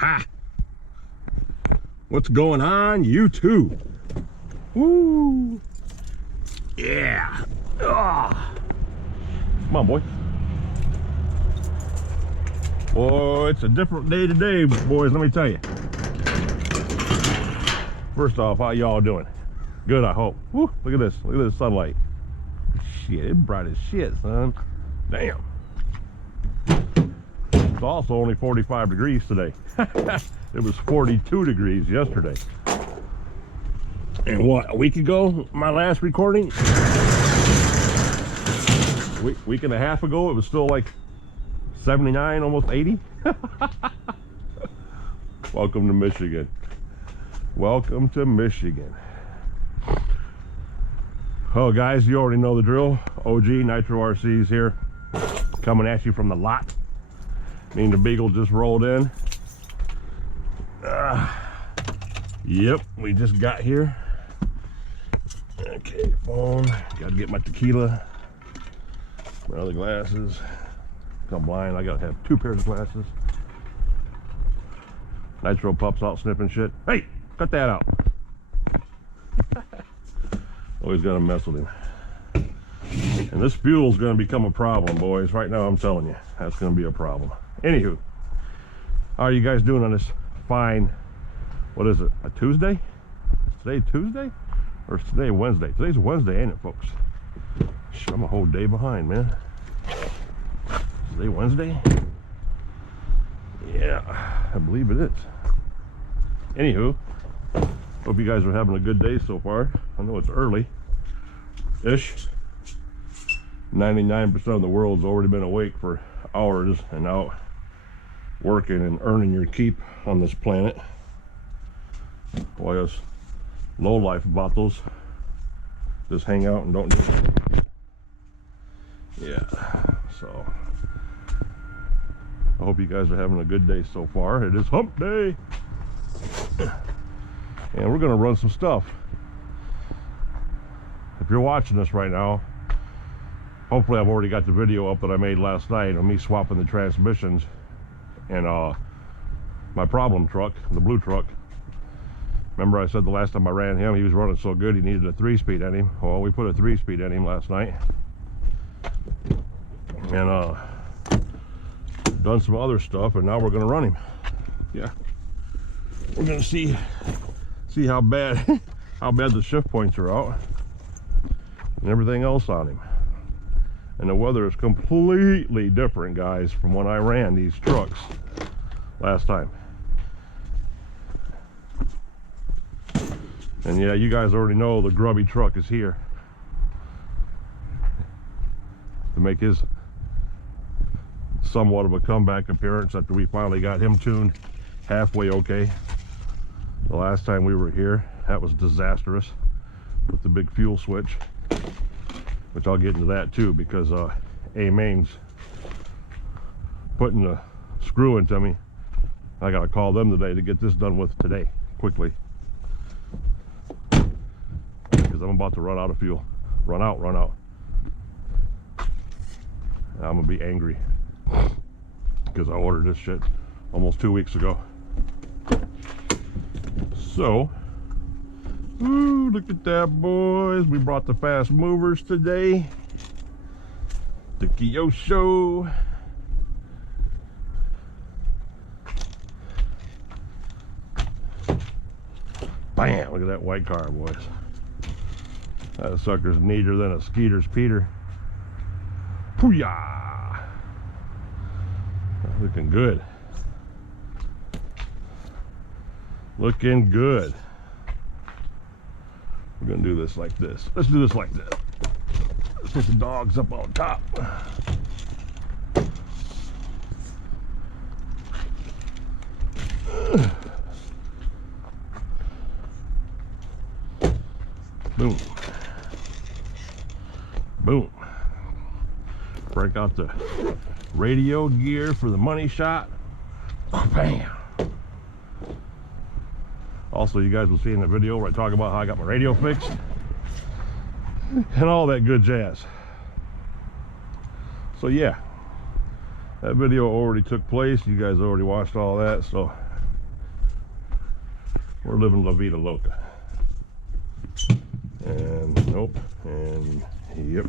Ha! What's going on, YouTube? Woo! Yeah! Ah. Come on, boy. Boy, it's a different day today, boys, let me tell you. First off, how y'all doing? Good, I hope. Woo, look at this. Look at this sunlight. Shit, it's bright as shit, son. Damn. It's also only 45 degrees today. It was 42 degrees yesterday. And what, a week ago, my last recording? Week and a half ago, it was still like 79, almost 80. Welcome to Michigan. Welcome to Michigan. Oh, guys, you already know the drill. OG Nitro RC's here, coming at you from the lot. Me and the Beagle just rolled in. Yep, we just got here. Okay, phone. Gotta get my tequila. My other glasses. I'm blind. I gotta have 2 pairs of glasses. Nitro pups out sniffing shit. Hey, cut that out. Always gotta mess with him. And this fuel's gonna become a problem, boys. Right now, I'm telling you, that's gonna be a problem. Anywho, how are you guys doing on this fine, what is it, a Tuesday? Is today Tuesday? Or is today Wednesday? Today's Wednesday, ain't it, folks? Shit, I'm a whole day behind, man. Is today Wednesday? Yeah, I believe it is. Anywho, hope you guys are having a good day so far. I know it's early-ish. 99% of the world's already been awake for hours and out working and earning your keep on this planet. Boy, us low life vatos just hang out and don't do anything. Yeah, so I hope you guys are having a good day so far. It is hump day, and we're gonna run some stuff. If you're watching this right now, hopefully I've already got the video up that I made last night of me swapping the transmissions and my problem truck, the blue truck. Remember I said the last time I ran him, he was running so good he needed a 3-speed in him. Well, we put a 3-speed in him last night. And done some other stuff, and now we're gonna run him. Yeah. We're gonna see how bad how bad the shift points are out and everything else on him. And the weather is completely different, guys, from when I ran these trucks last time. And yeah, you guys already know the grubby truck is here to make his somewhat of a comeback appearance after we finally got him tuned halfway okay. The last time we were here, that was disastrous with the big fuel switch, which I'll get into that too, because A-Main's putting the screw into me. I gotta call them today to get this done with today, quickly, because I'm about to run out of fuel. Run out. And I'm gonna be angry because I ordered this shit almost 2 weeks ago. So, ooh, look at that, boys. We brought the fast movers today. The ckSon. Bam! Look at that white car, boys. That sucker's neater than a skeeter's Peter. Pooyah! Looking good. Looking good. We're gonna do this like this. Let's do this like this. Let's put the dogs up on top. Boom. Boom. Break out the radio gear for the money shot. Bam. Also, you guys will see in the video where I talk about how I got my radio fixed and all that good jazz. So yeah, that video already took place. You guys already watched all that, so We're living La Vida Loca. And nope, and yep.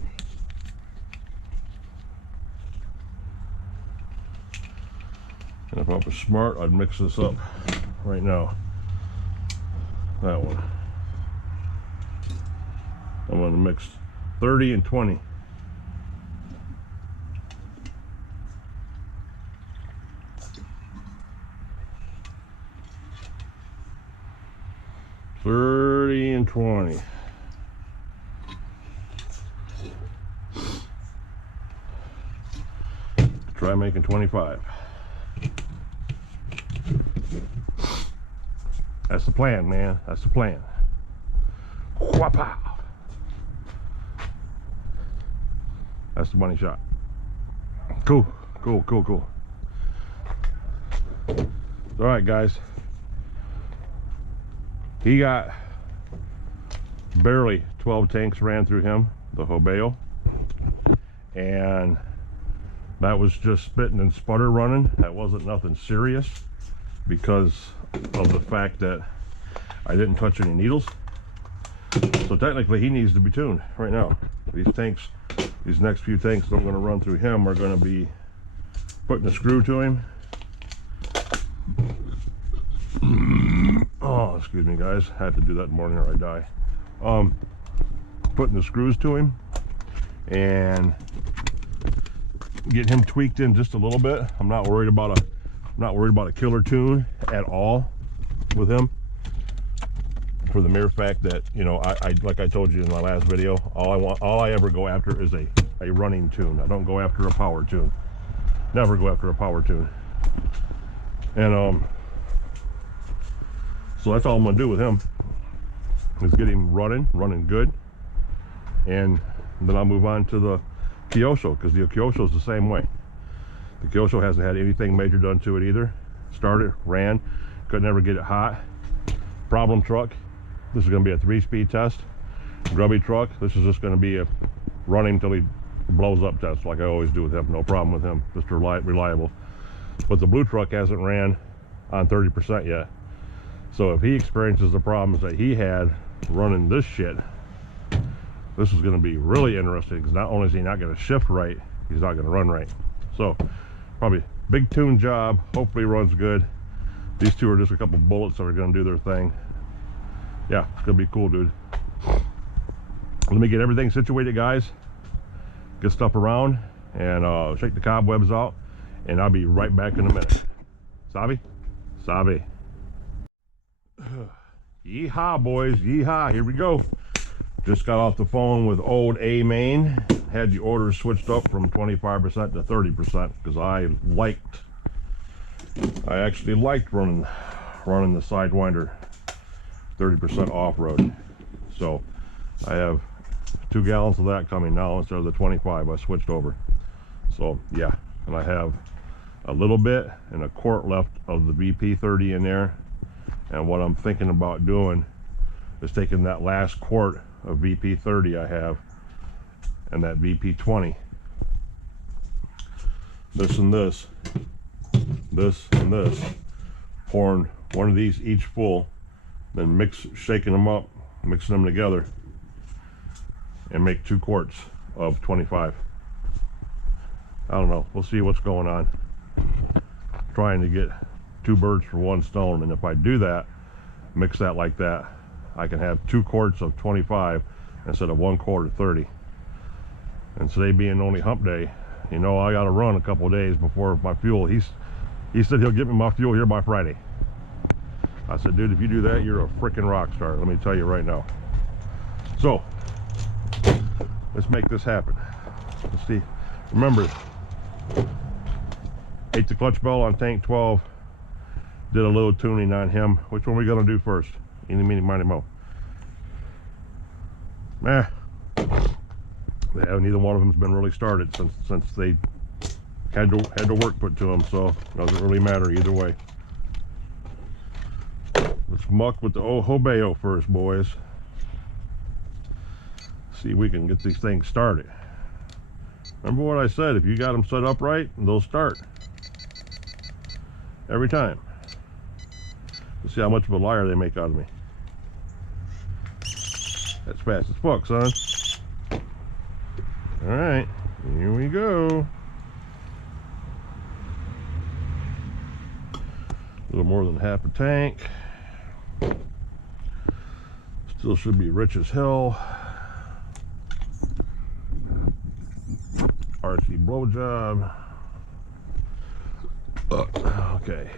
And if I was smart, I'd mix this up right now. That one. I'm going to mix 30 and 20. And 20. Try making 25. That's the plan, man. That's the plan. Whapa! That's the money shot. Cool, cool, cool, cool. All right, guys. He got barely 12 tanks ran through him, the Hobeo, and that was just spitting and sputter running. That wasn't nothing serious because of the fact that I didn't touch any needles. So technically he needs to be tuned right now. These tanks, these next few tanks that I'm going to run through him are going to be putting a screw to him. Oh, excuse me, guys. I had to do that in the morning or I die. Putting the screws to him and get him tweaked in just a little bit. I'm not worried about a killer tune at all with him, for the mere fact that, you know, I like I told you in my last video, all I ever go after is a running tune. I don't go after a power tune. Never go after a power tune. And so that's all I'm gonna do with him, is get him running good, and then I'll move on to the ckSon, because the ckSon is the same way. The ckSon hasn't had anything major done to it either. Started, ran, could never get it hot. Problem truck. This is going to be a 3-speed test. Grubby truck. This is just going to be a running until he blows up test, like I always do with him. No problem with him. Just reliable. But the blue truck hasn't ran on 30% yet. So if he experiences the problems that he had running this shit, this is going to be really interesting, because not only is he not going to shift right, he's not going to run right. So probably big tune job. Hopefully runs good. These two are just a couple bullets that are going to do their thing. Yeah, it's going to be cool, dude. Let me get everything situated, guys. Get stuff around and shake the cobwebs out, and I'll be right back in a minute. Sabi? Sabi. Yeehaw, boys. Yeehaw. Here we go. Just got off the phone with old A Main. Had the orders switched up from 25% to 30% because I actually liked running the Sidewinder 30% off-road. So I have 2 gallons of that coming now instead of the 25 I switched over. So yeah, and I have a little bit and a quart left of the VP30 in there. And what I'm thinking about doing is taking that last quart of VP30 I have and that VP20, this and this and this, pouring one of these each full, then shaking them up, mixing them together, and make 2 quarts of 25. I don't know, we'll see what's going on. Trying to get 2 birds for 1 stone, and if I do that, mix that like that, I can have 2 quarts of 25 instead of 1 quart of 30. And today being only hump day, you know, I got to run a couple of days before my fuel. He said he'll get me my fuel here by Friday. I said, dude, if you do that, you're a freaking rock star. Let me tell you right now. So let's make this happen. Let's see. Remember, ate the clutch bell on tank 12. Did a little tuning on him. Which one are we gonna do first? Eeny, meeny, miny, mo. Yeah, neither one of them's been really started since they had to work put to them, so it doesn't really matter either way. Let's muck with the Hobeo first, boys. See if we can get these things started. Remember what I said, if you got them set up right, they'll start every time. Let's see how much of a liar they make out of me. That's fast as fuck, son. All right, here we go. A little more than half a tank. Still should be rich as hell. RC blowjob. Okay.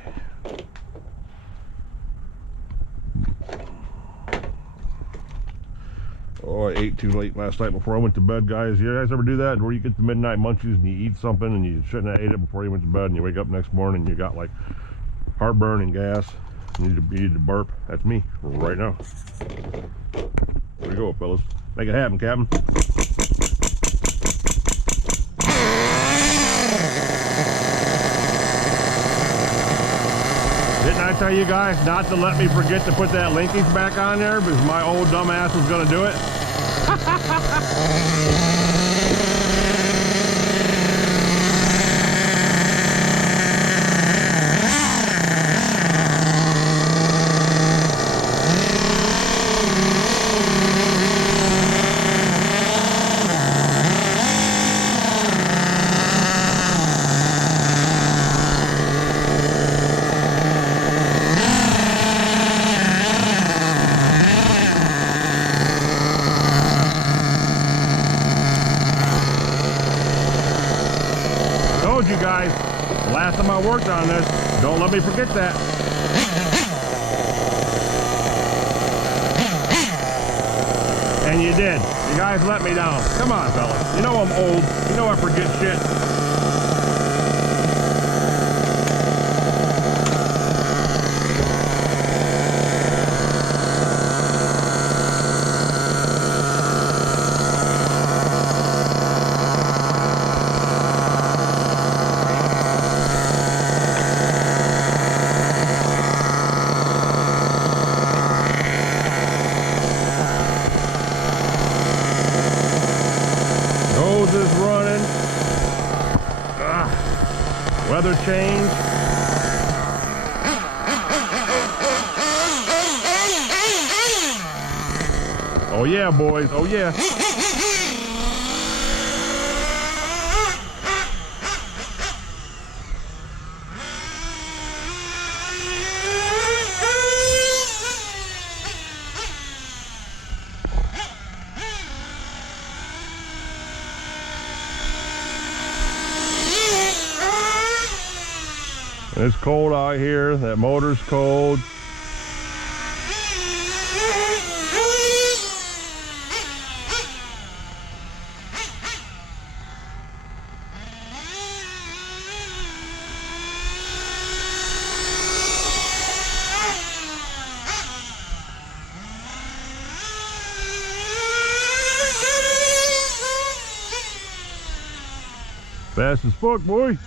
Oh, I ate too late last night before I went to bed, guys. You guys ever do that? Where you get the midnight munchies and you eat something and you shouldn't have ate it before you went to bed, and you wake up next morning and you got like heartburn and gas. You need to burp. That's me right now. There we go, fellas. Make it happen, Captain. Didn't I tell you guys not to let me forget to put that linkage back on there because my old dumbass was going to do it? You guys, last time I worked on this, don't let me forget that. And you did. You guys let me down. Come on, fellas. You know I'm old. You know I forget shit. Is running. Weather change. Oh yeah, boys. Oh yeah. It's cold out here. That motor's cold. Fast as fuck, boy.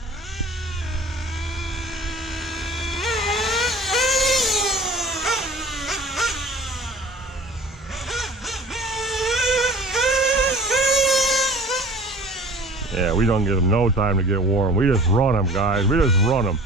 Yeah, we don't give them no time to get warm. We just run them, guys. We just run them.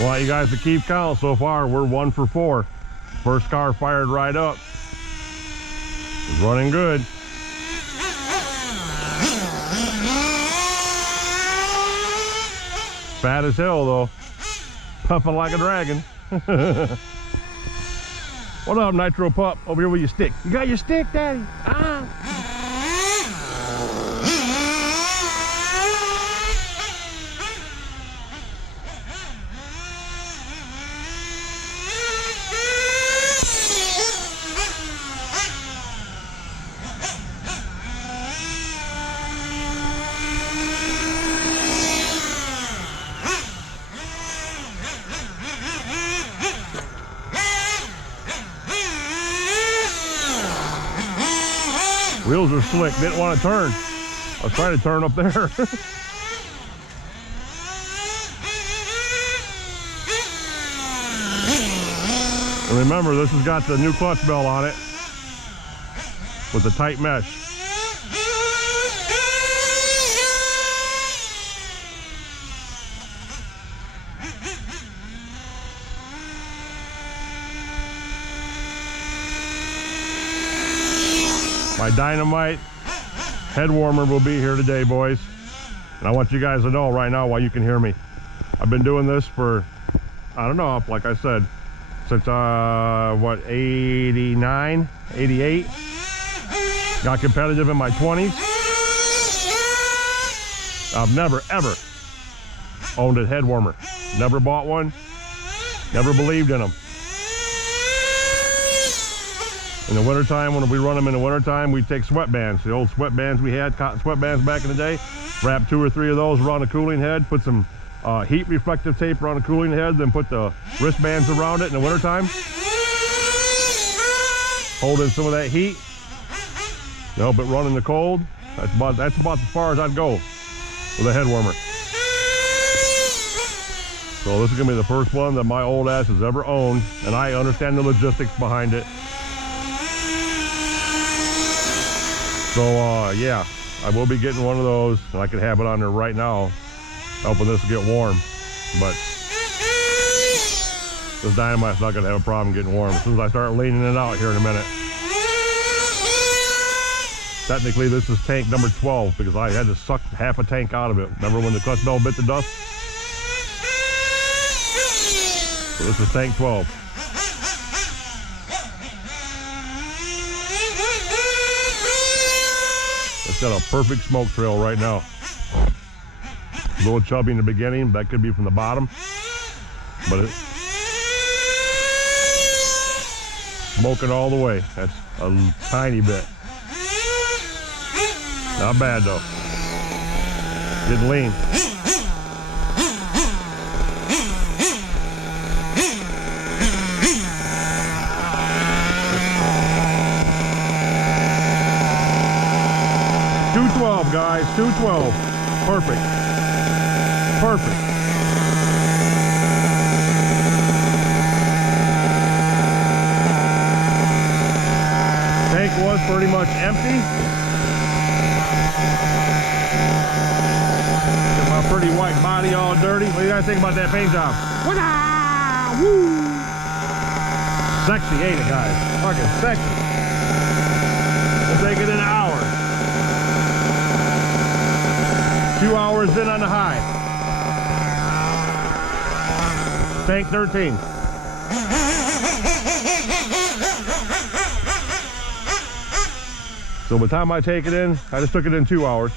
Well, you guys to keep count so far, we're 1 for 4. First car fired right up. It's running good. Fat as hell though. Puffing like a dragon. What up, Nitro Pup? Over here with your stick. You got your stick, Daddy? Ah. Wheels are slick. Didn't want to turn. I was trying to turn up there. And remember, this has got the new clutch bell on it with the tight mesh. My Dynamite head warmer will be here today, boys. And I want you guys to know right now while you can hear me. I've been doing this for, I don't know, like I said, since, what, 89, 88. Got competitive in my 20s. I've never, ever owned a head warmer. Never bought one. Never believed in them. In the wintertime, when we run them in the wintertime, we take sweatbands, the old sweatbands we had, cotton sweatbands back in the day, wrap 2 or 3 of those around the cooling head, put some heat reflective tape around the cooling head, then put the wristbands around it in the wintertime. Holding some of that heat. No, but running the cold, that's about as far as I'd go with a head warmer. So this is gonna be the first one that my old ass has ever owned, and I understand the logistics behind it. So yeah, I will be getting one of those, and I could have it on there right now, helping this get warm. But this Dynamite's not gonna have a problem getting warm as soon as I start leaning it out here in a minute. Technically, this is tank number 12 because I had to suck half a tank out of it. Remember when the clutch bell bit the dust? So this is tank 12. It's got a perfect smoke trail right now. A little chubby in the beginning, that could be from the bottom, but it's smoking all the way. That's a tiny bit. Not bad though. Didn't lean. Guys, 212. Perfect. Perfect. Tank was pretty much empty. Get my pretty white body all dirty. What do you guys think about that paint job? Woo! Sexy, ain't it, guys? Fucking sexy. We'll take it in an hour. 2 hours in on the high. Tank 13. So by the time I take it in, I just took it in 2 hours.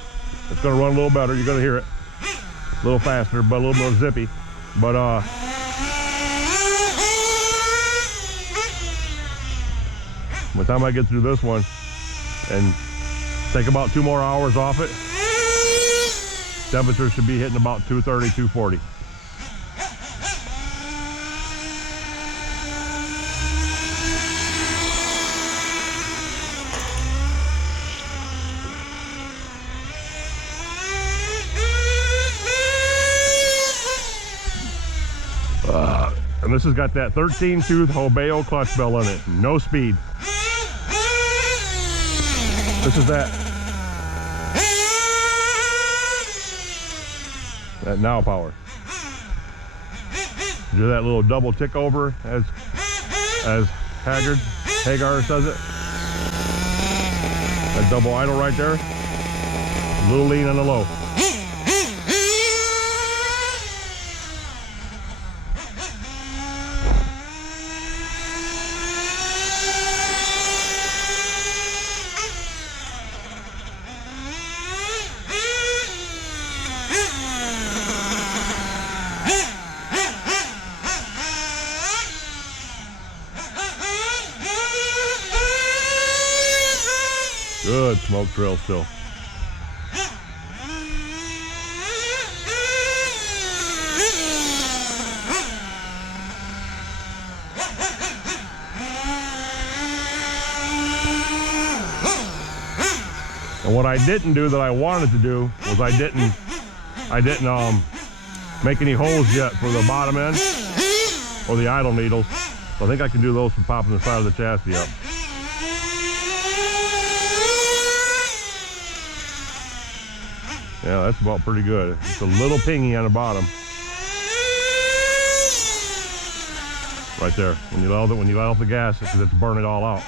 It's gonna run a little better. You're gonna hear it a little faster, but a little more zippy. But by the time I get through this one and take about 2 more hours off it, temperature should be hitting about 230, 240. And this has got that 13-tooth Hobeo clutch bell in it. No speed. This is that now power. Do that little double tick over as Hagar says it. That double idle right there. A little lean on the low. Good smoke trail still. what I didn't do that I wanted to do was I didn't make any holes yet for the bottom end or the idle needles. So I think I can do those from popping the side of the chassis up. Yeah, that's about pretty good. It's a little pingy on the bottom. Right there. When you let off the gas, it's burning it all out.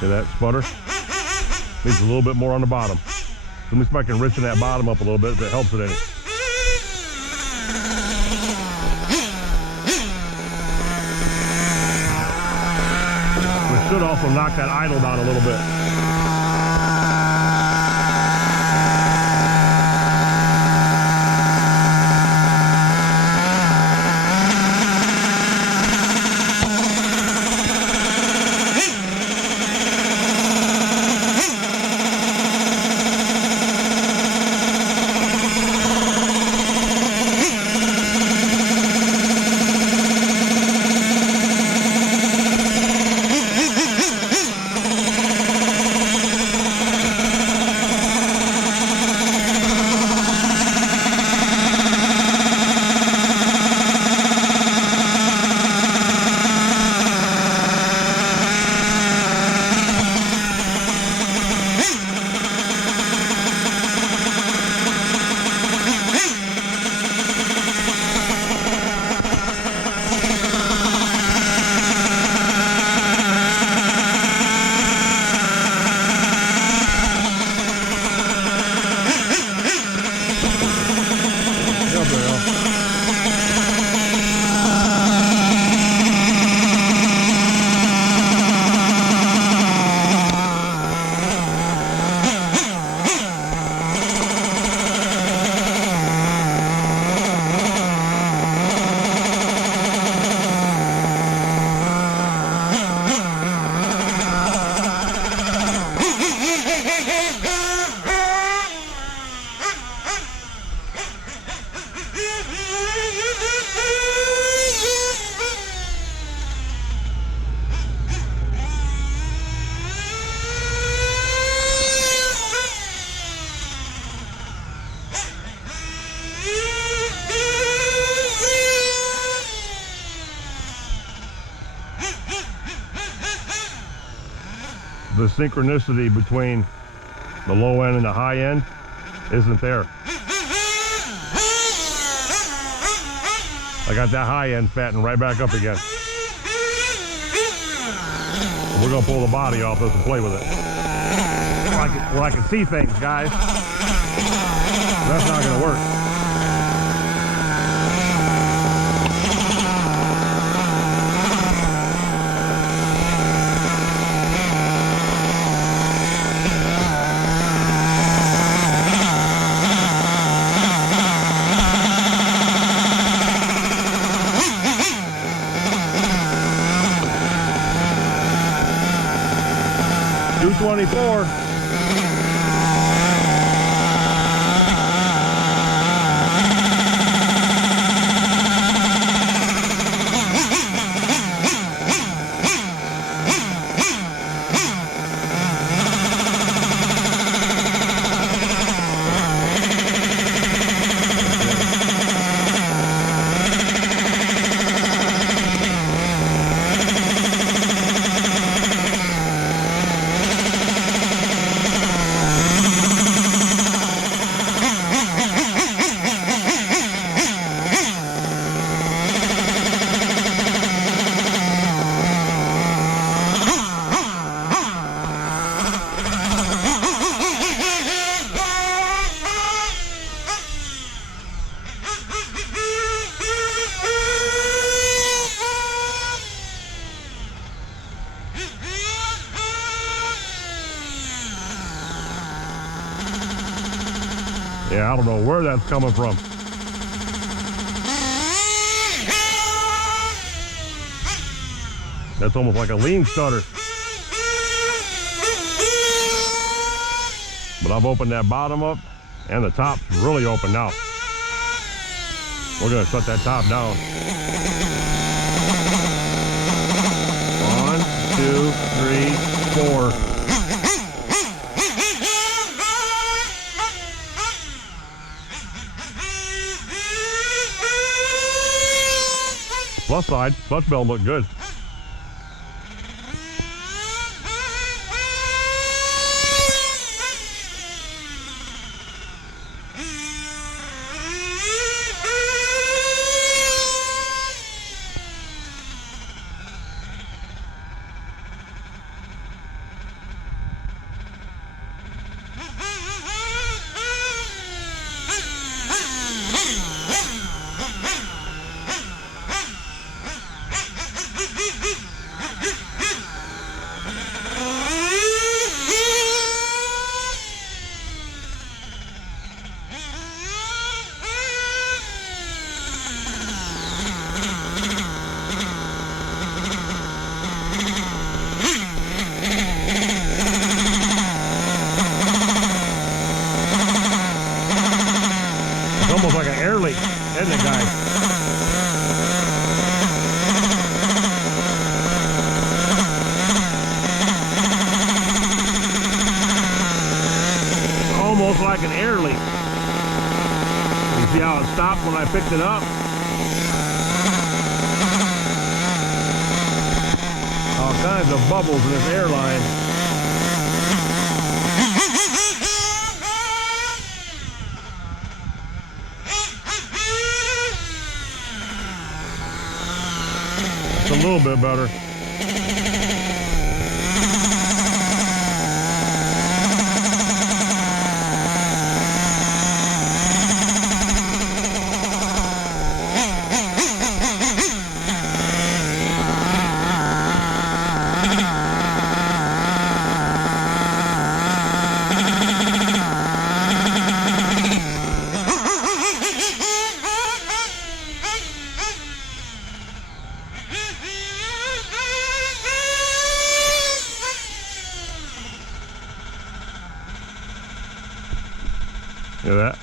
See that sputter? Needs a little bit more on the bottom. Let me see if I can richen that bottom up a little bit if it helps it any. We should also knock that idle down a little bit. The synchronicity between the low end and the high end isn't there. I got that high end fattening right back up again. We're gonna pull the body off this and play with it. Where I can see things, guys. That's not gonna work. $224. Yeah, I don't know where that's coming from. That's almost like a lean stutter. But I've opened that bottom up and the top's really open now. We're gonna shut that top down. 2, 3, 4. Plus side, clutch bell looked good. Almost like an air leak, isn't it, guys? Almost like an air leak. You see how it stopped when I picked it up? All kinds of bubbles in this airline. A little bit better. Look at that.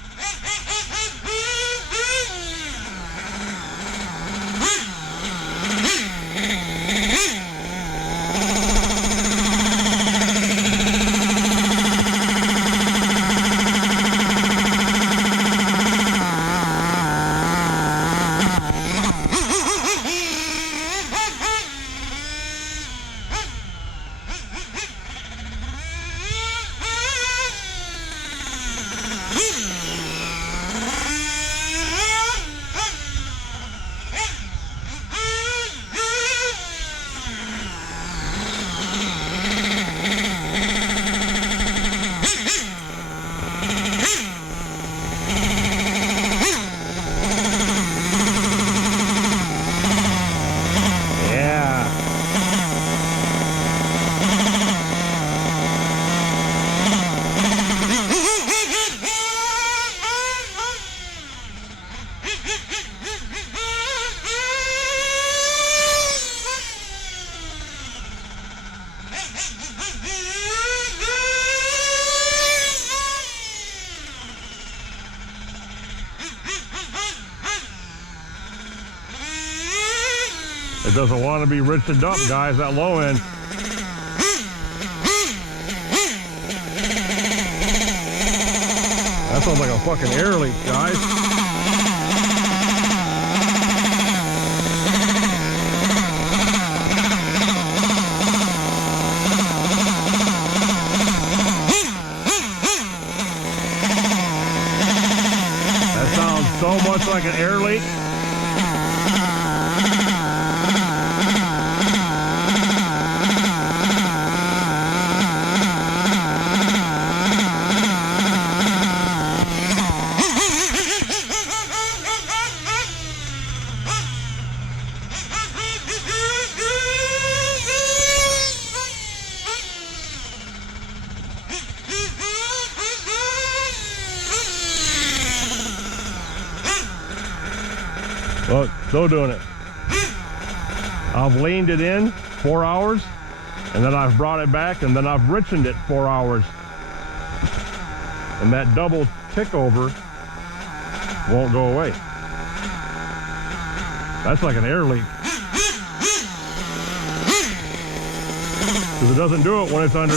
It doesn't want to be riched up, guys, that low end. That sounds like a fucking air leak, guys. That sounds so much like an air leak. Well, still doing it. I've leaned it in 4 hours, and then I've brought it back, and then I've richened it 4 hours. And that double tick over won't go away. That's like an air leak. because it doesn't do it when it's under.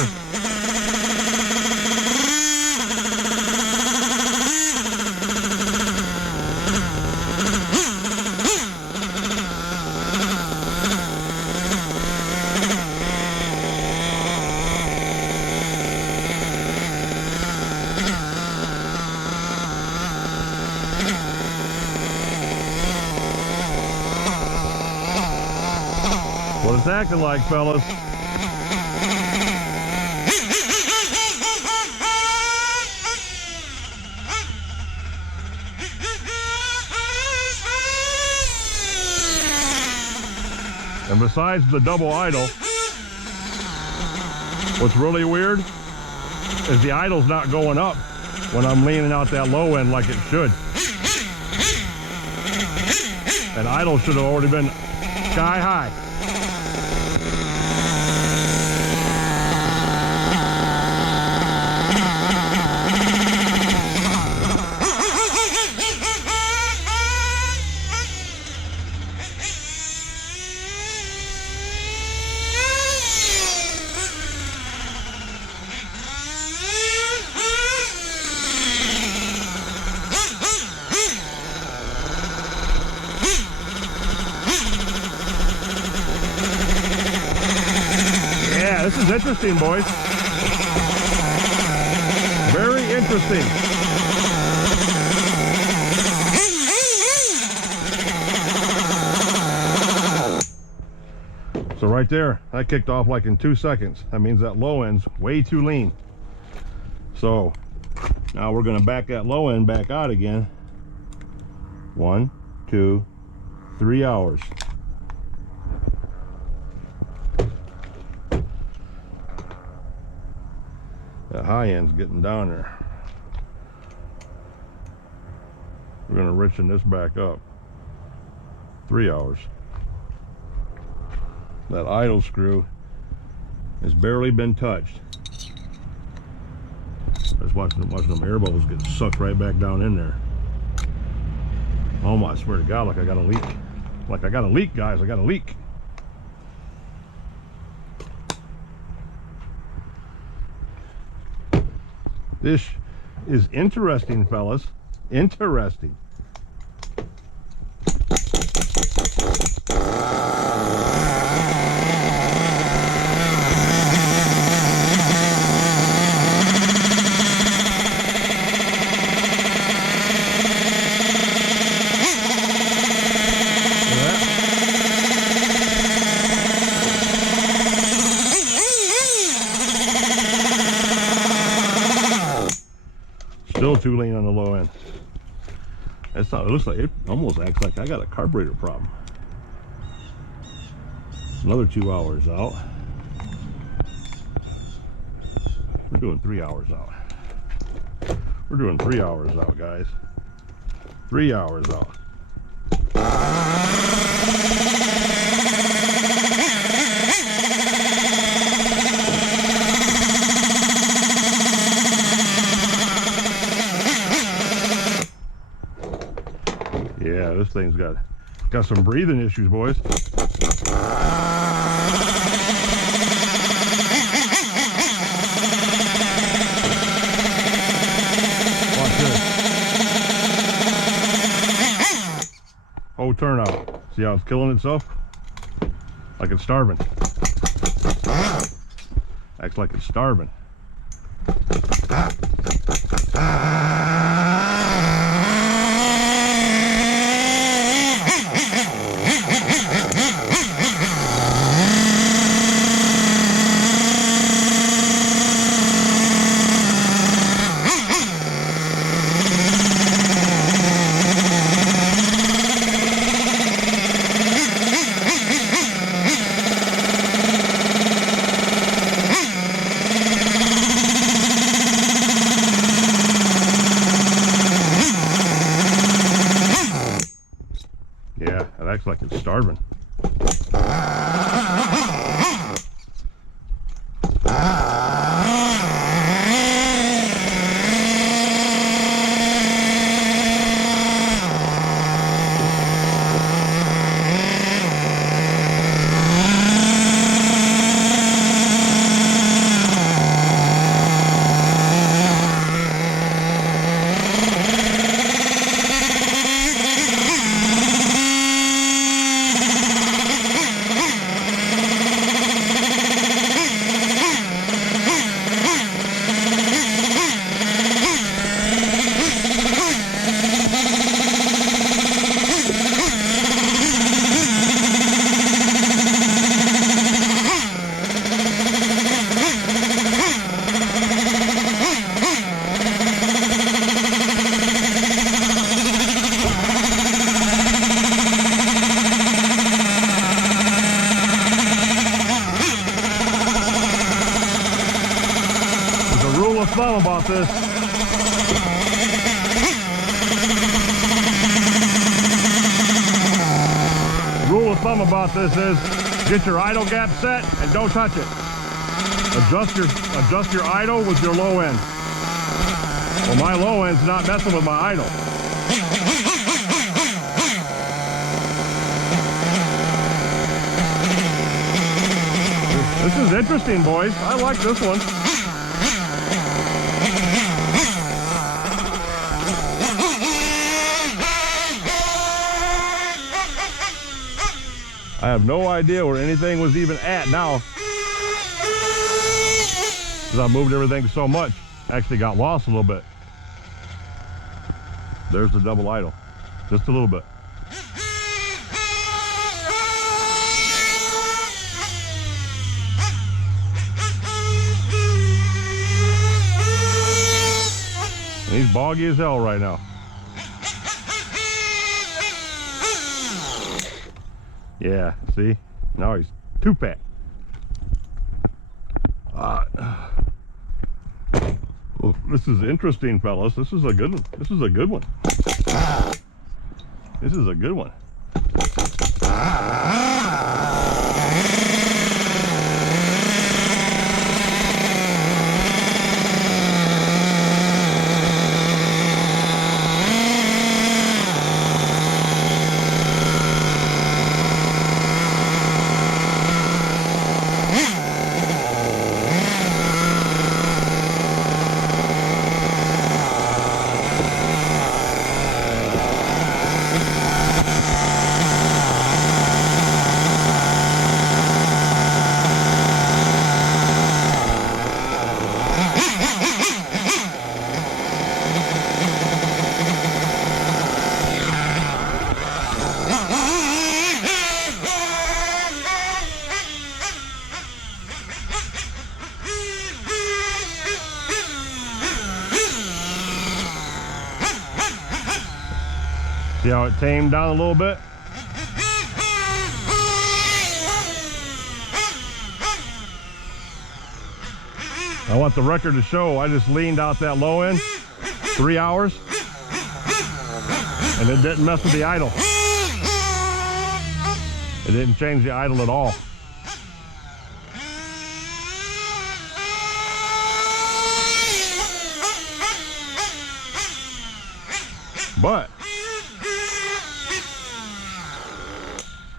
What it's acting like, fellas. And besides the double idle, what's really weird is the idle's not going up when I'm leaning out that low end like it should. And idle should have already been sky high. This is interesting, boys. Very interesting. So right there, that kicked off like in 2 seconds. That means that low end's way too lean. So now we're gonna back that low end back out again. 1, 2, 3 hours. That high end's getting down there. We're gonna richen this back up. 3 hours. That idle screw has barely been touched. Just watching them air bubbles get sucked right back down in there. Oh, I swear to God, like I got a leak. Like I got a leak, guys. I got a leak. This is interesting, fellas. Interesting. Still too lean on the low end. That's not, it looks like it almost acts like I got a carburetor problem. Another 2 hours out. We're doing 3 hours out. We're doing 3 hours out, guys. 3 hours out. Yeah, this thing's got some breathing issues, boys. Watch this. Oh, turnout. See how it's killing itself? Like it's starving. Acts like it's starving. Yeah, it acts like it's starving. this. Rule of thumb about this is get your idle gap set and don't touch it. Adjust your idle with your low end. Well, my low end's not messing with my idle. This is interesting, boys. I like this one. I have no idea where anything was even at now, because I moved everything so much. Actually got lost a little bit. There's the double idle, just a little bit. And he's boggy as hell right now. Yeah, see? Now he's too fat. Well, this is interesting, fellas. This is a good one. This is a good one. This is a good one. See how it tamed down a little bit? I want the record to show I just leaned out that low end 3 hours and it didn't mess with the idle. It didn't change the idle at all. But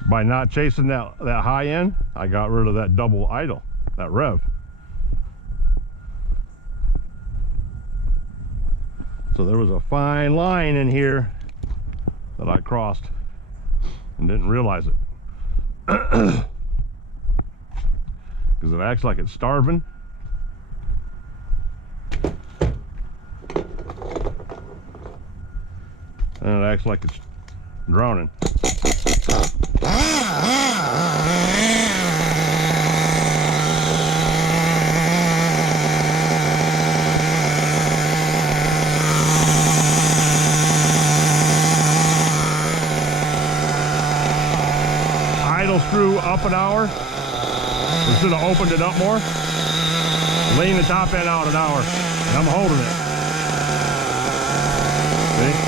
by not chasing that high end, I got rid of that double idle, that rev. So there was a fine line in here that I crossed and didn't realize it. Because it acts like it's starving. And it acts like it's drowning. Idle screw up an hour. We should have opened it up more. Lean the top end out an hour. And I'm holding it. See?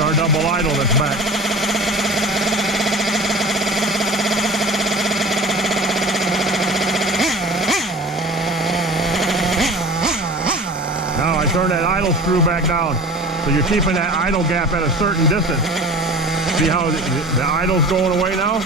Our double idle that's back. Now I turn that idle screw back down. So you're keeping that idle gap at a certain distance. See how the idle's going away now?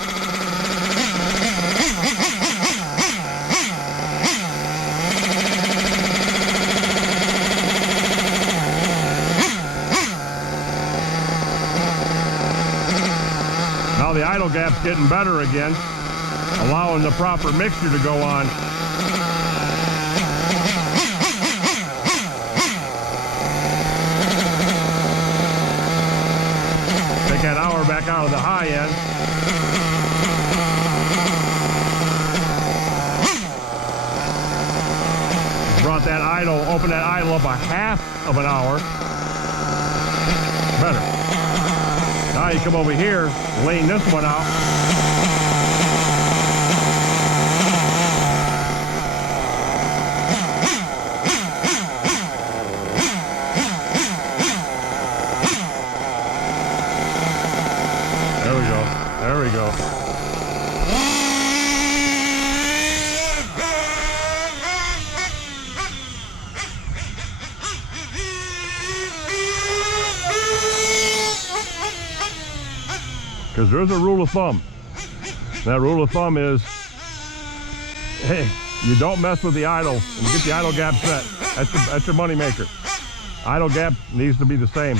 Now the idle gap's getting better again, allowing the proper mixture to go on. idle, open that idle up a half of an hour, better. Now you come over here, lean this one out. There we go. There we go. Because there's a rule of thumb. That rule of thumb is, hey, you don't mess with the idle and you get the idle gap set. That's your money maker. Idle gap needs to be the same.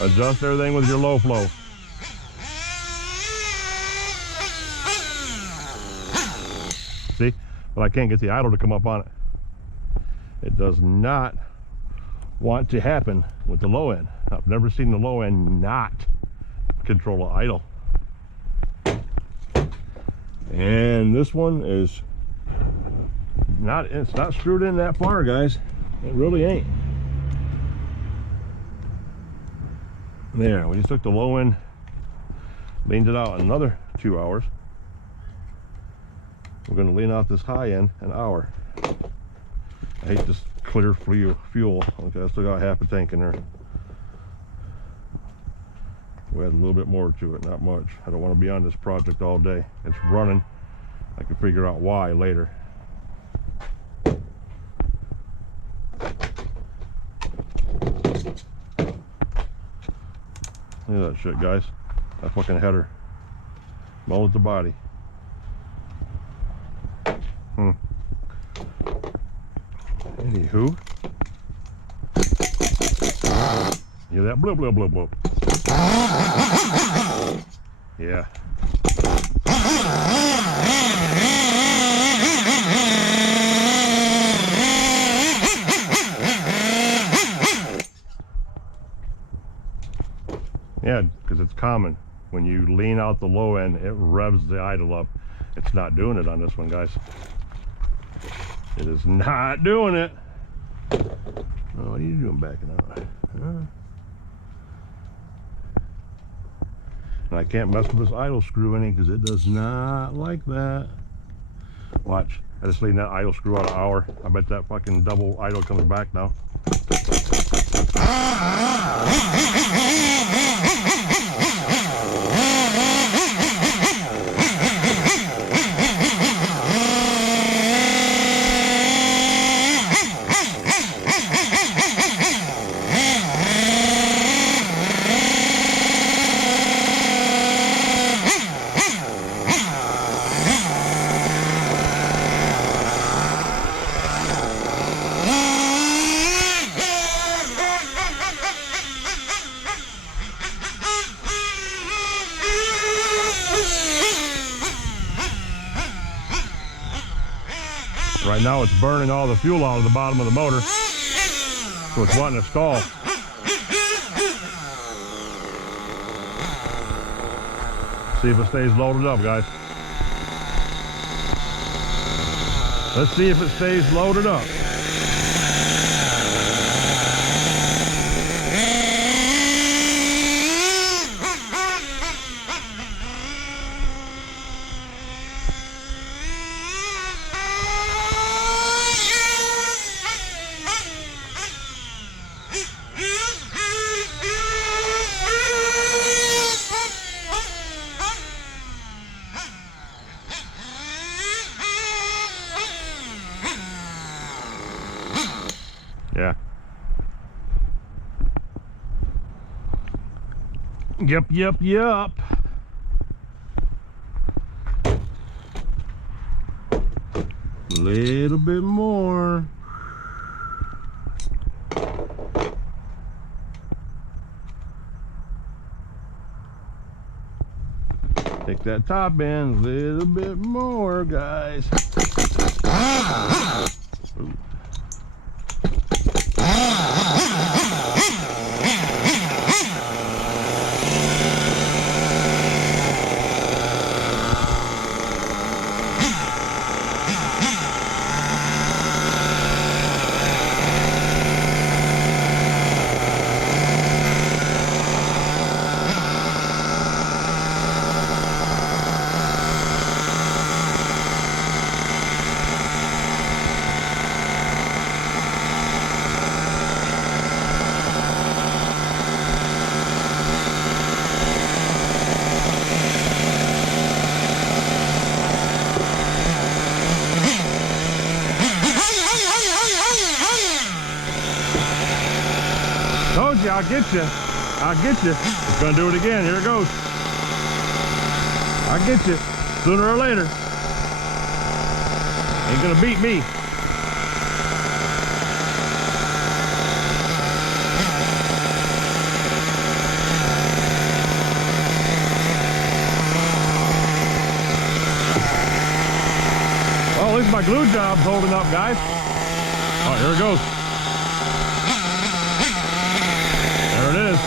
Adjust everything with your low flow. See? But I can't get the idle to come up on it. It does not want to happen with the low end. I've never seen the low end not control the idle. And this one is not, it's not screwed in that far, guys. It really ain't. There, we just took the low end, leaned it out another 2 hours. We're going to lean out this high end an hour. I hate this clear fuel. Okay, I still got half a tank in there. We had a little bit more to it, not much. I don't want to be on this project all day. It's running. I can figure out why later. Look at that shit, guys. That fucking header. Molded the body. Anywho. Yeah, that bloop, bloop, bloop, bloop. Yeah. Yeah, because it's common. When you lean out the low end, it revs the idle up. It's not doing it on this one, guys. It is not doing it. Oh, what are you doing backing out? And I can't mess with this idle screw any because it does not like that. Watch. I just lean that idle screw out an hour. I bet that fucking double idle comes back now. Right now it's burning all the fuel out of the bottom of the motor, so it's wanting to stall. See if it stays loaded up, guys. Let's see if it stays loaded up. Yeah. Yep. A little bit more. Take that top end a little bit more, guys. Ooh. I'll get you. I'll get you. It's gonna do it again. Here it goes. I'll get you sooner or later. Ain't gonna beat me. Well, at least my glue job's holding up, guys. Oh, here it goes. There it is.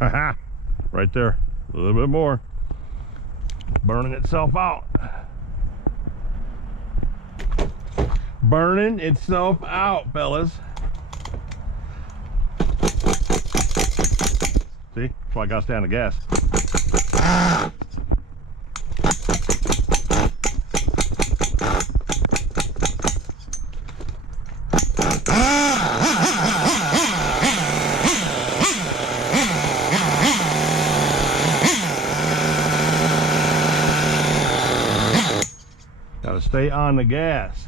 Haha, right there, a little bit more. Burning itself out. Burning itself out, fellas. See, that's why I gotta stay on the gas. Gotta stay on the gas.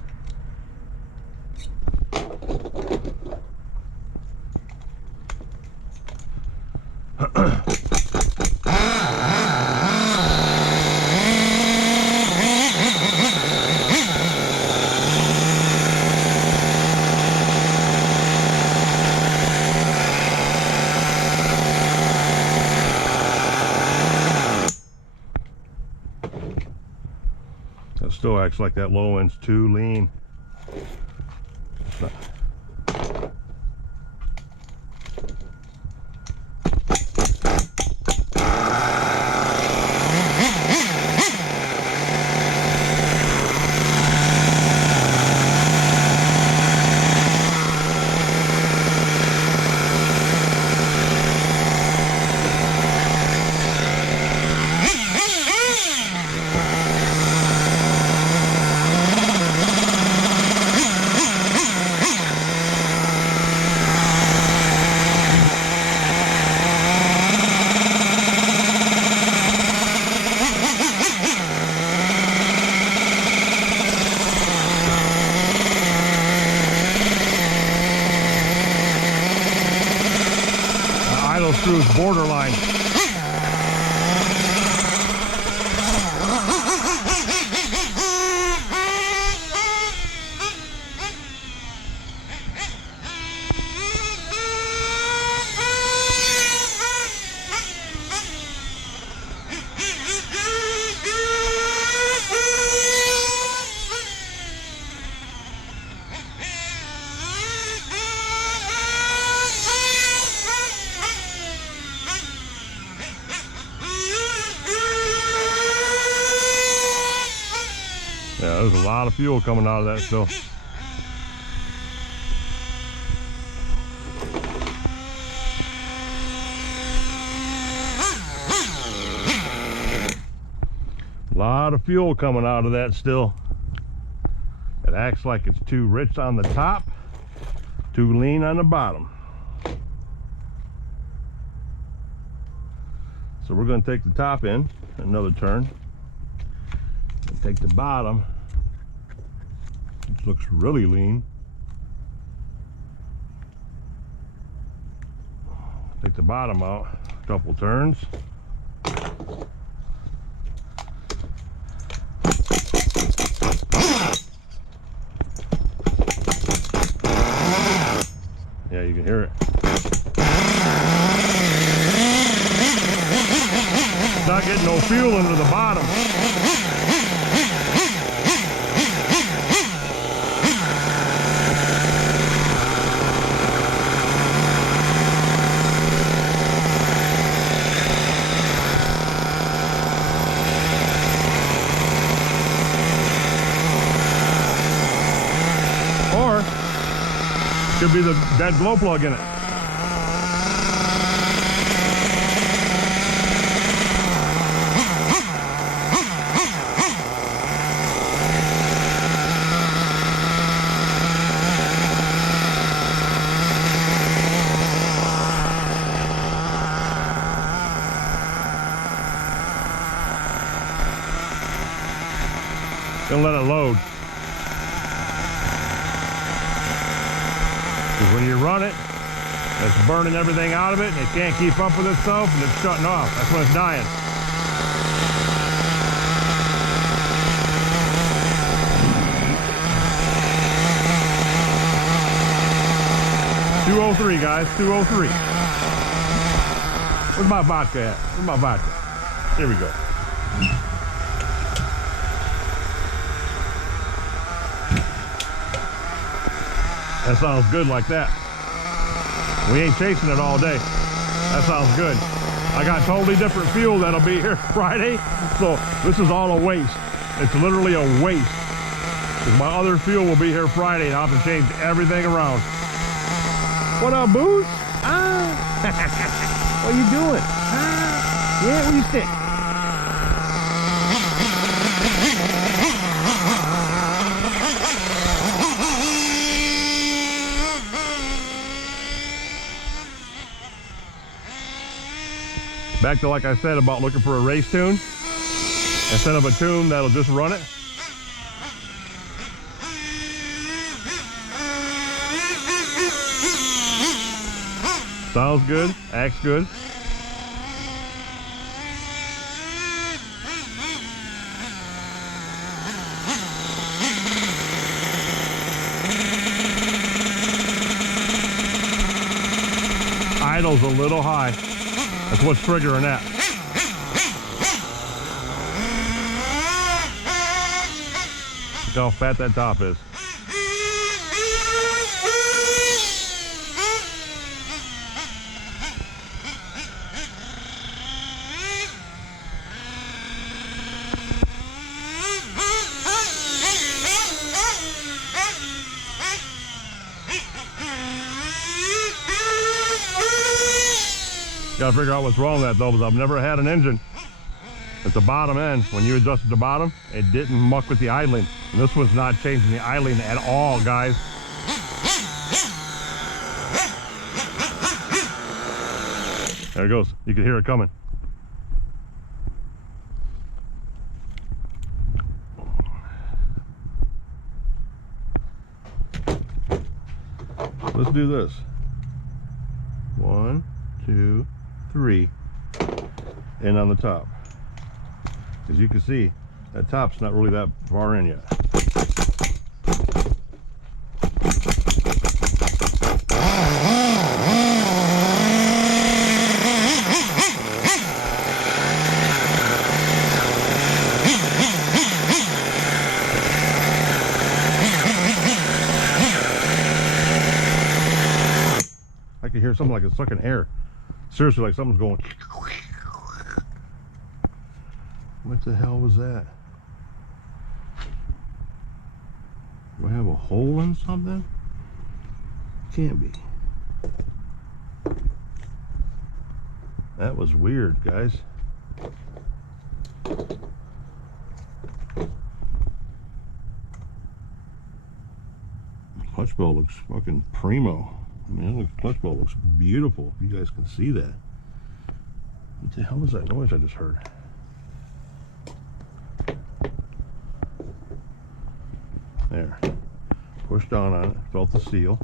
That still acts like that low end's too lean. Idle screws borderline. Yeah, there's a lot of fuel coming out of that still. A lot of fuel coming out of that still. It acts like it's too rich on the top, too lean on the bottom. So we're going to take the top in another turn and take the bottom, which looks really lean. Take the bottom out a couple turns. Yeah, you can hear it. It's not getting no fuel into the bottom. be the dead glow plug in it. Gonna let it load. Because when you run it, it's burning everything out of it, and it can't keep up with itself, and it's shutting off. That's when it's dying. .203, guys, 203. Where's my vodka at? Where's my vodka? Here we go. That sounds good like that. We ain't chasing it all day. That sounds good. I got totally different fuel that'll be here Friday, so this is all a waste. It's literally a waste. Because my other fuel will be here Friday, and I'll have to change everything around. What up, Booze? Ah. What you doing? Ah. Yeah, where you sit? Back to like I said about looking for a race tune instead of a tune that'll just run it. Sounds good, acts good. Idle's a little high. That's what's triggering that. Look how fat that top is. Gotta figure out what's wrong with that though, because I've never had an engine at the bottom end. When you adjusted the bottom, it didn't muck with the idling. And this one's not changing the idling at all, guys. There it goes. You can hear it coming. Let's do this. 1, 2, 3, and on the top. As you can see, that top's not really that far in yet. I can hear something like it's sucking air. Seriously, like something's going. What the hell was that? Do I have a hole in something? Can't be. That was weird, guys. The clutch bell looks fucking primo. I mean, the clutch bell looks beautiful. If you guys can see that. What the hell was that noise I just heard? There. Pushed down on it. Felt the seal.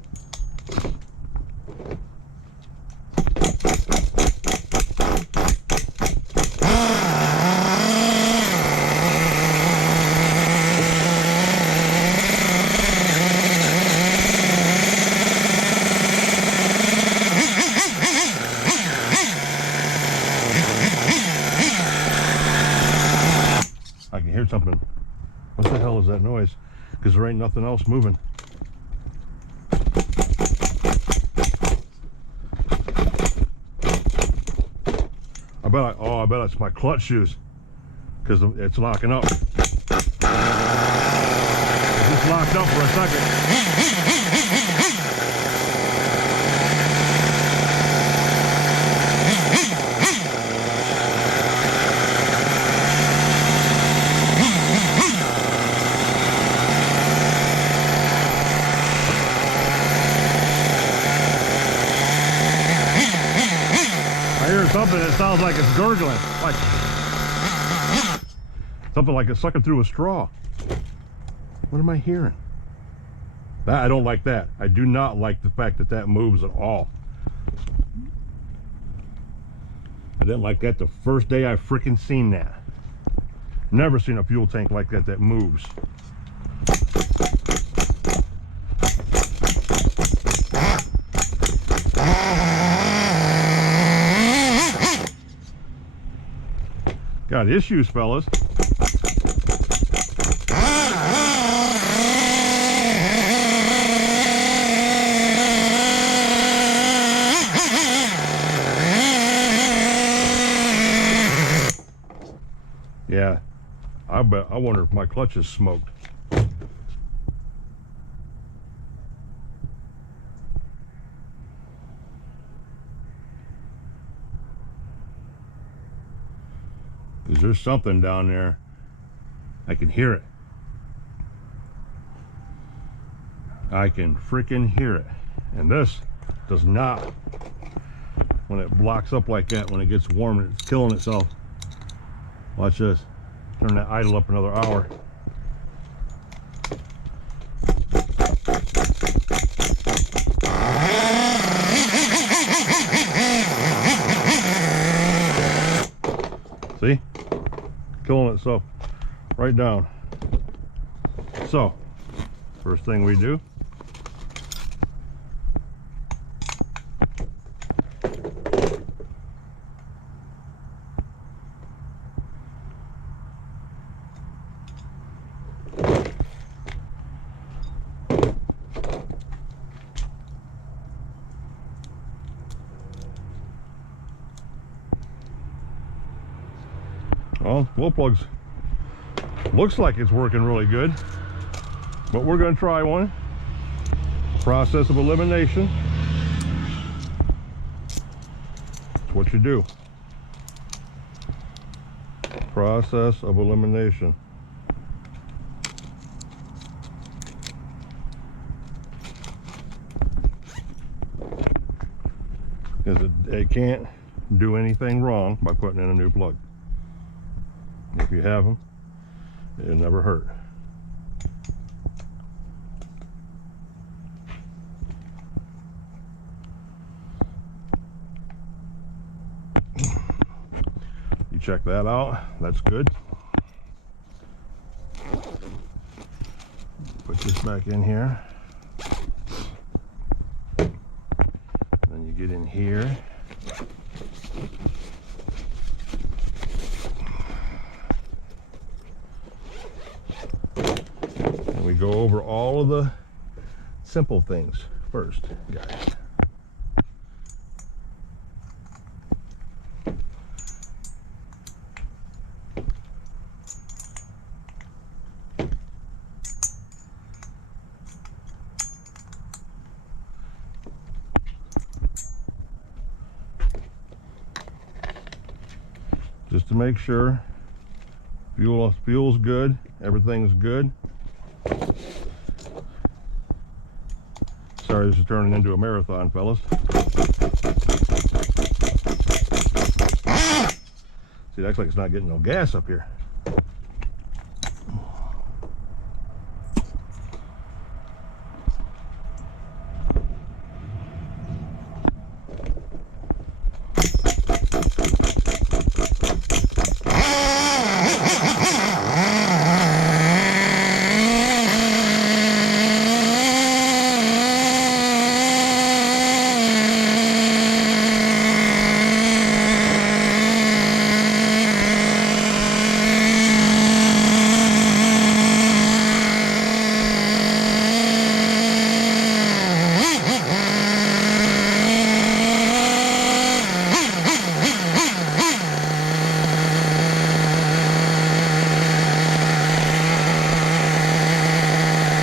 I can hear something. What the hell is that noise? Because there ain't nothing else moving. I bet it's my clutch shoes, because it's locking up. It's locked up for a second. something that sounds like it's gurgling, like something like it's sucking through a straw. What am I hearing? I don't like that. I do not like the fact that that moves at all. I didn't like that the first day I freaking seen that. Never seen a fuel tank like that that moves. Got issues, fellas. Yeah, I wonder if my clutch is smoked. Because there's something down there. I can hear it. I can freaking hear it. And this does not. When it blocks up like that, when it gets warm and it's killing itself. Watch this. Turn that idle up another hour. See? Killing itself right down. So, first thing we do, well, wheel plugs looks like it's working really good, but we're going to try one. Process of elimination. That's what you do. Process of elimination. Because it can't do anything wrong by putting in a new plug. If you have them, it'll never hurt. You check that out, that's good. Put this back in here. Then you get in here. We go over all of the simple things first, guys. Just to make sure fuel's good, everything's good. Sorry, this is turning into a marathon, fellas. See, it acts like it's not getting no gas up here.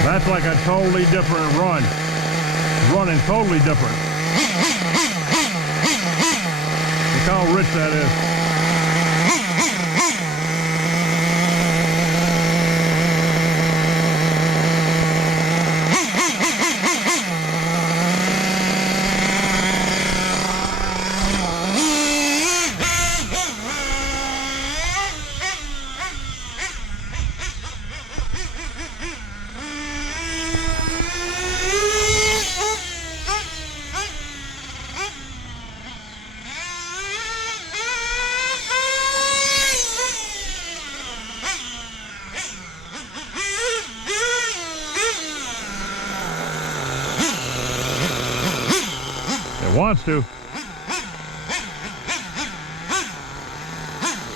That's like a totally different run. Running totally different. Look how rich that is. wants to.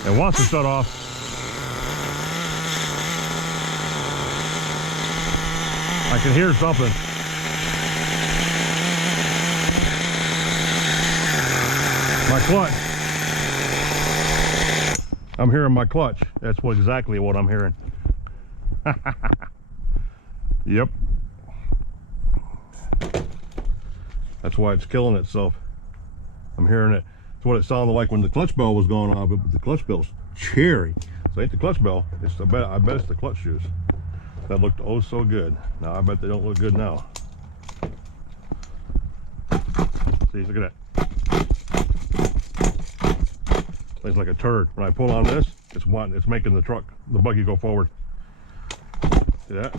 It wants to shut off. I can hear something. My clutch. I'm hearing my clutch. That's exactly what I'm hearing. Yep. That's why it's killing itself. I'm hearing it. It's what it sounded like when the clutch bell was going off, but the clutch bell's cherry. So it ain't the clutch bell. It's I bet it's the clutch shoes. That looked oh so good. Now I bet they don't look good now. See, look at that. It's like a turd. When I pull on this, it's making the buggy go forward. See that?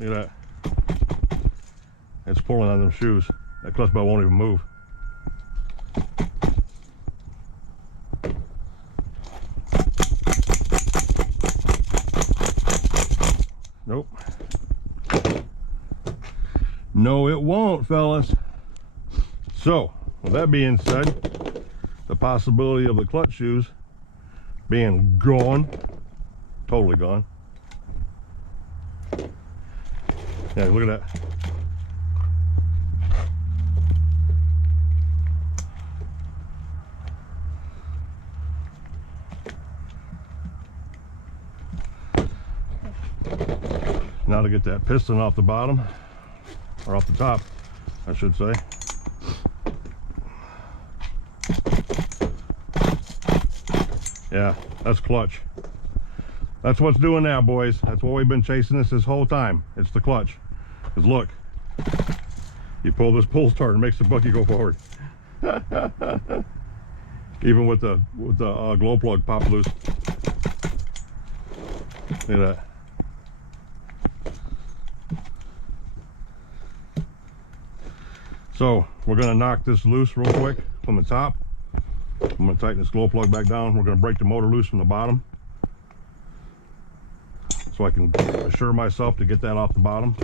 Look at that. It's pulling on them shoes. That clutch bell won't even move. Nope. No, it won't, fellas. So, with that being said, the possibility of the clutch shoes being gone, totally gone. Yeah, look at that. Now to get that piston off the bottom, or off the top, I should say. Yeah, that's clutch. That's what's doing now, boys. That's what we've been chasing this whole time. It's the clutch. Because look, you pull this pull start and makes the buggy go forward. Even with the glow plug pop loose. Look at that. So we're going to knock this loose real quick from the top. I'm going to tighten this glow plug back down. We're going to break the motor loose from the bottom, so I can assure myself to get that off the bottom,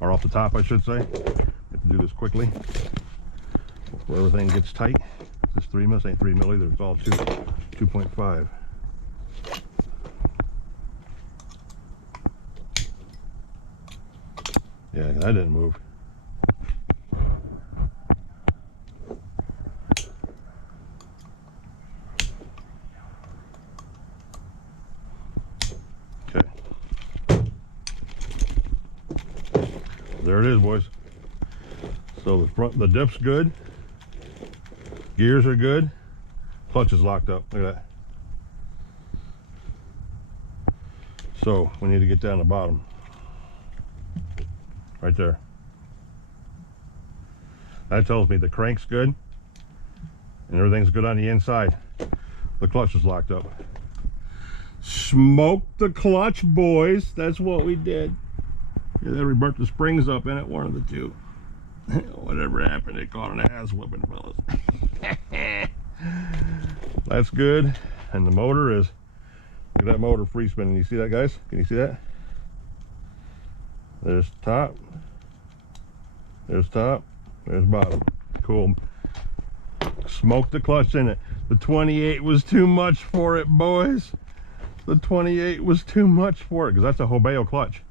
or off the top I should say. I have to do this quickly before everything gets tight. This 3 mil, ain't 3 mil either, it's all 2.5. Yeah, that didn't move. Okay. There it is, boys. So the dip's good. Gears are good. Clutch is locked up. Look at that. So we need to get down the bottom. Right there. That tells me the crank's good and everything's good on the inside. The clutch is locked up. Smoke the clutch, boys. That's what we did. Yeah, they burnt the springs up in it, one of the two. Whatever happened, it caught an ass whipping, fellas. That's good. And the motor is, look at that motor free spinning. You see that, guys? Can you see that? There's top, there's top, there's bottom. Cool. Smoke the clutch in it. The 28 was too much for it, boys. The 28 was too much for it, because that's a Hobeo clutch.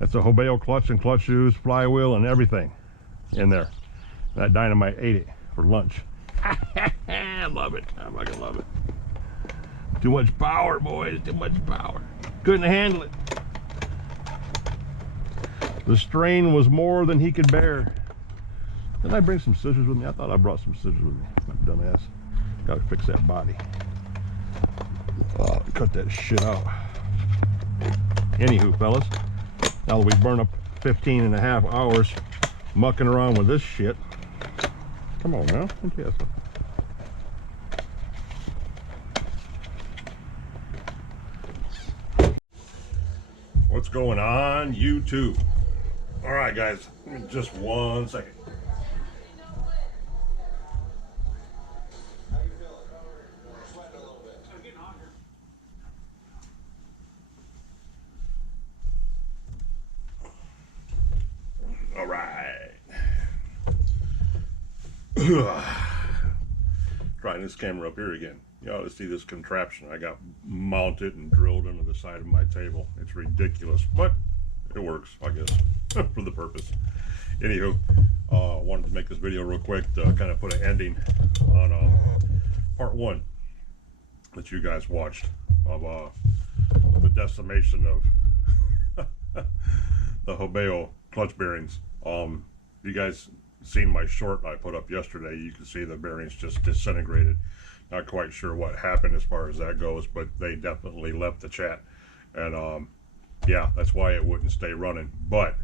That's a Hobeo clutch and clutch shoes, flywheel, and everything in there. That Dynamite ate it for lunch. I love it. I fucking love it. Too much power, boys. Too much power. Couldn't handle it. The strain was more than he could bear. Did I bring some scissors with me? I thought I brought some scissors with me. My dumbass. Gotta fix that body. Cut that shit out. Anywho, fellas, now that we burn up 15.5 hours mucking around with this shit. Come on now. Okay, what's going on, YouTube? All right, guys, just 1 second. All right. Trying this camera up here again. You ought to see this contraption I got mounted and drilled into the side of my table. It's ridiculous, but it works, I guess, for the purpose. Anywho, wanted to make this video real quick to kind of put an ending on part 1 that you guys watched of the decimation of the Hobeo clutch bearings. You guys seen my short I put up yesterday. You can see the bearings just disintegrated. Not quite sure what happened as far as that goes, but they definitely left the chat. And yeah, that's why it wouldn't stay running. But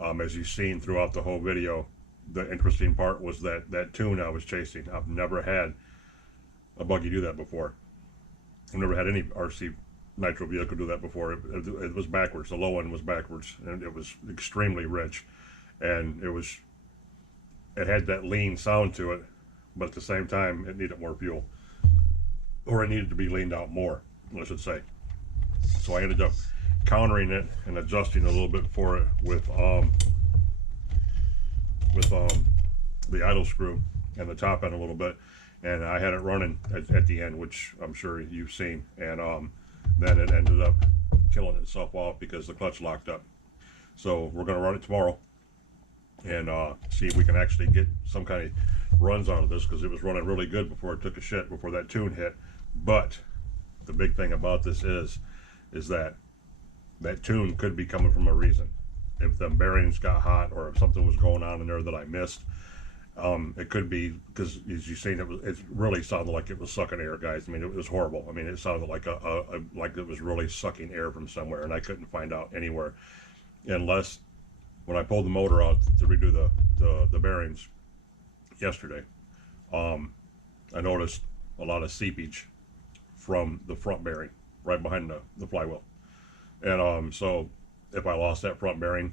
as you've seen throughout the whole video, the interesting part was that tune I was chasing. I've never had a buggy do that before. I've never had any RC Nitro vehicle do that before. It was backwards. The low end was backwards, and it was extremely rich, and it had that lean sound to it, but at the same time it needed more fuel, or it needed to be leaned out more, I should say. So I ended up countering it and adjusting a little bit for it with the idle screw and the top end a little bit, and I had it running at the end, which I'm sure you've seen, and then it ended up killing itself off because the clutch locked up. So we're going to run it tomorrow and see if we can actually get some kind of runs out of this, because it was running really good before it took a shit, before that tune hit. But the big thing about this is that tune could be coming from a reason. If the bearings got hot, or if something was going on in there that I missed, it could be because, as you've seen, it really sounded like it was sucking air, guys. I mean, it was horrible. I mean, it sounded like like it was really sucking air from somewhere, and I couldn't find out anywhere, unless when I pulled the motor out to redo the bearings yesterday, I noticed a lot of seepage from the front bearing right behind the flywheel. And so if I lost that front bearing,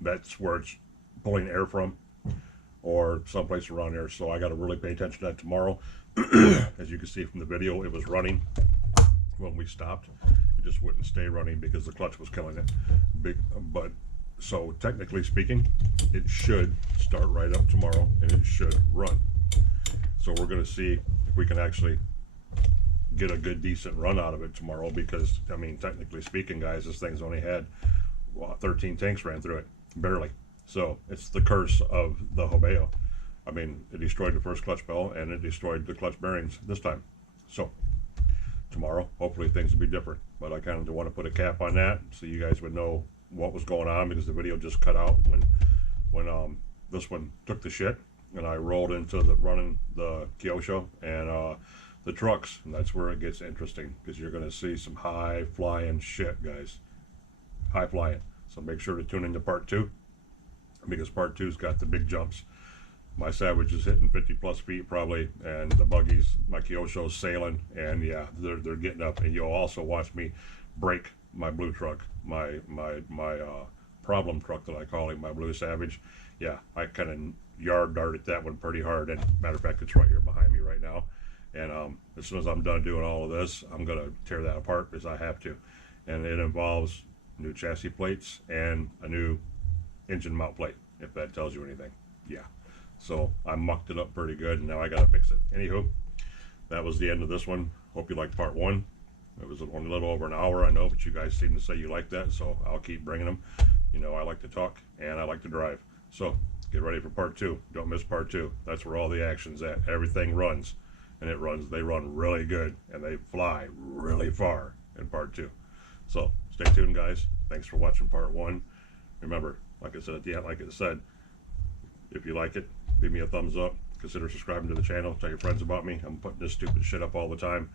that's where it's pulling air from, or someplace around there. So I got to really pay attention to that tomorrow. As you can see from the video, it was running when we stopped. It just wouldn't stay running because the clutch was killing it. But so technically speaking, it should start right up tomorrow, and it should run. So we're going to see if we can actually get a good decent run out of it tomorrow, because I mean, technically speaking, guys, this thing's only had 13 tanks ran through it, barely. So it's the curse of the Hobeo. I mean, it destroyed the first clutch bell, and it destroyed the clutch bearings this time. So tomorrow, hopefully things will be different, but I kind of want to put a cap on that so you guys would know what was going on, because the video just cut out when this one took the shit, and I rolled into running the ckSon and the trucks, and that's where it gets interesting, because you're going to see some high flying shit, guys. High flying. So make sure to tune into part 2, because part 2's got the big jumps. My Savage is hitting 50 plus feet probably, and the buggies, my ckSon's sailing, and yeah, they're getting up. And you'll also watch me break my blue truck, my problem truck that I call it, my Blue Savage. Yeah, I kind of yard darted that one pretty hard, and matter of fact, it's right here behind me right now. And as soon as I'm done doing all of this, I'm going to tear that apart, because I have to. And it involves new chassis plates and a new engine mount plate, if that tells you anything. Yeah. So I mucked it up pretty good, and now I got to fix it. Anywho, that was the end of this one. Hope you liked part 1. It was only a little over an hour, I know, but you guys seem to say you like that, so I'll keep bringing them. You know, I like to talk, and I like to drive. So get ready for part 2. Don't miss part 2. That's where all the action's at. Everything runs. And they run really good, and they fly really far in part 2. So stay tuned, guys. Thanks for watching part 1. Remember, like I said at the end, like I said, if you like it, leave me a thumbs up. Consider subscribing to the channel. Tell your friends about me. I'm putting this stupid shit up all the time.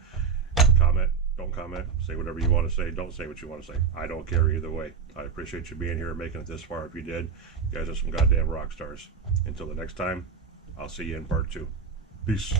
Comment, don't comment. Say whatever you want to say. Don't say what you want to say. I don't care either way. I appreciate you being here and making it this far. If you did, you guys are some goddamn rock stars. Until the next time, I'll see you in part 2. Peace.